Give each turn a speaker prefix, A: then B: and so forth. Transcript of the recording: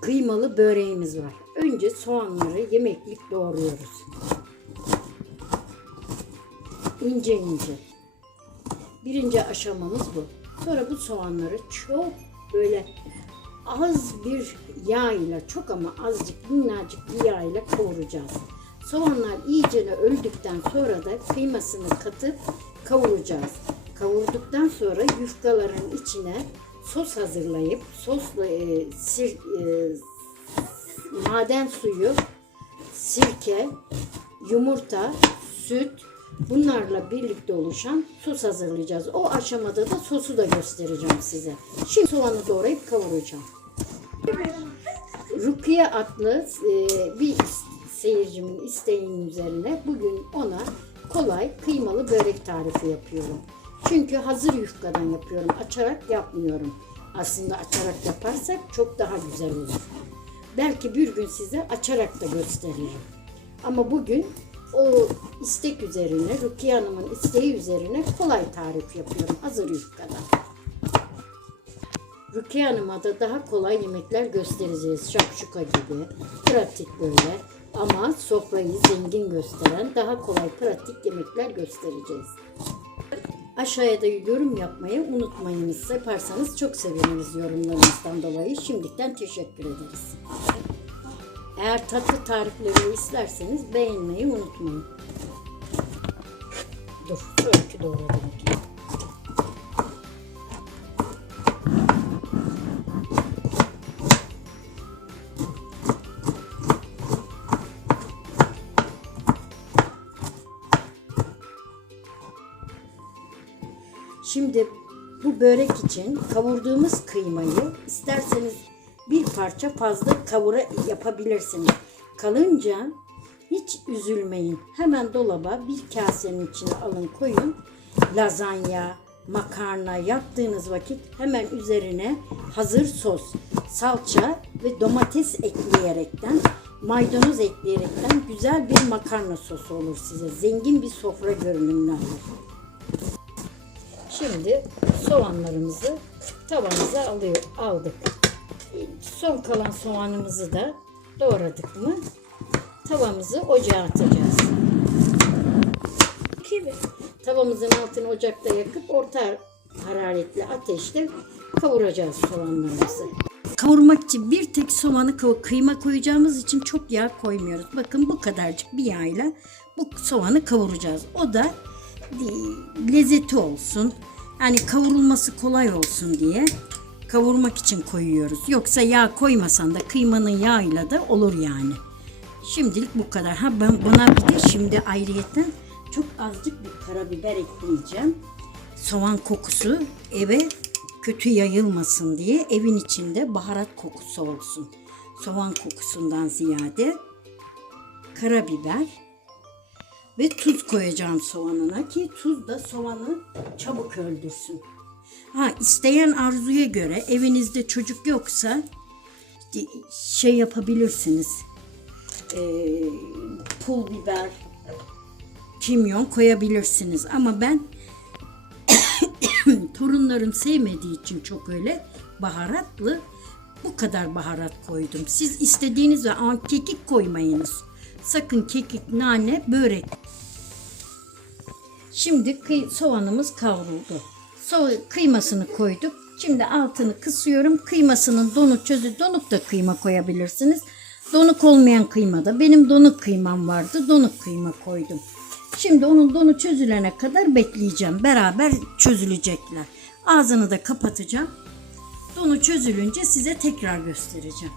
A: kıymalı böreğimiz var. Önce soğanları yemeklik doğruyoruz. İnce ince. Birinci aşamamız bu. Sonra bu soğanları çok böyle az bir yağ ile çok ama azıcık minnacık bir yağ ile kavuracağız. Soğanlar iyicene öldükten sonra da kıymasını katıp kavuracağız. Kavurduktan sonra yufkaların içine sos hazırlayıp sosla e, sir, e, maden suyu, sirke, yumurta, süt bunlarla birlikte oluşan sos hazırlayacağız. O aşamada da sosu da göstereceğim size. Şimdi soğanı doğrayıp kavuracağım. Rukiye adlı e, bir seyircimin isteğinin üzerine bugün ona kolay kıymalı börek tarifi yapıyorum. Çünkü hazır yufkadan yapıyorum. Açarak yapmıyorum. Aslında açarak yaparsak çok daha güzel olur. Belki bir gün size açarak da gösteririm. Ama bugün o istek üzerine, Rukiye Hanım'ın isteği üzerine kolay tarif yapıyorum hazır yufkadan. Rukiye Hanım'a da daha kolay yemekler göstereceğiz. Şakşuka gibi, pratik böyle ama sofrayı zengin gösteren daha kolay pratik yemekler göstereceğiz. Aşağıya da yorum yapmayı unutmayınız. Yaparsanız çok seviniriz yorumlarınızdan dolayı. Şimdiden teşekkür ederiz. Eğer tatlı tariflerimi isterseniz beğenmeyi unutmayın. Dur, şöyle doğradım Şimdi bu börek için kavurduğumuz kıymayı isterseniz bir parça fazla kavura yapabilirsiniz. Kalınca hiç üzülmeyin. Hemen dolaba bir kasenin içine alın koyun. Lazanya, makarna yaptığınız vakit hemen üzerine hazır sos, salça ve domates ekleyerekten maydanoz ekleyerekten güzel bir makarna sosu olur size. Zengin bir sofra görünümlü olur. Şimdi soğanlarımızı tavamıza alıyor, aldık. Son kalan soğanımızı da doğradık mı tavamızı ocağa atacağız.
B: Gibi.
A: Tavamızın altını ocakta yakıp orta hararetli ateşte kavuracağız soğanlarımızı. Kavurmak için bir tek soğanı kıyma koyacağımız için çok yağ koymuyoruz. Bakın bu kadarcık bir yağla bu soğanı kavuracağız. O da lezzeti olsun. Yani kavrulması kolay olsun diye kavurmak için koyuyoruz. Yoksa yağ koymasan da kıymanın yağıyla da olur yani. Şimdilik bu kadar. Ha ben buna bir de şimdi ayrıyeten çok azıcık bir karabiber ekleyeceğim. Soğan kokusu eve kötü yayılmasın diye evin içinde baharat kokusu olsun. Soğan kokusundan ziyade karabiber ve tuz koyacağım soğanına ki tuz da soğanı çabuk öldürsün. Ha isteyen arzuya göre evinizde çocuk yoksa şey yapabilirsiniz. Ee, pul biber, kimyon koyabilirsiniz. Ama ben torunlarım sevmediği için çok öyle baharatlı bu kadar baharat koydum. Siz istediğiniz ve kekik koymayınız. Sakın kekik, nane, börek. Şimdi soğanımız kavruldu. So kıymasını koyduk. Şimdi altını kısıyorum. Kıymasının donuk çözü donuk da kıyma koyabilirsiniz. Donuk olmayan kıymada benim donuk kıymam vardı. Donuk kıyma koydum. Şimdi onun donu çözülene kadar bekleyeceğim. Beraber çözülecekler. Ağzını da kapatacağım. Donu çözülünce size tekrar göstereceğim.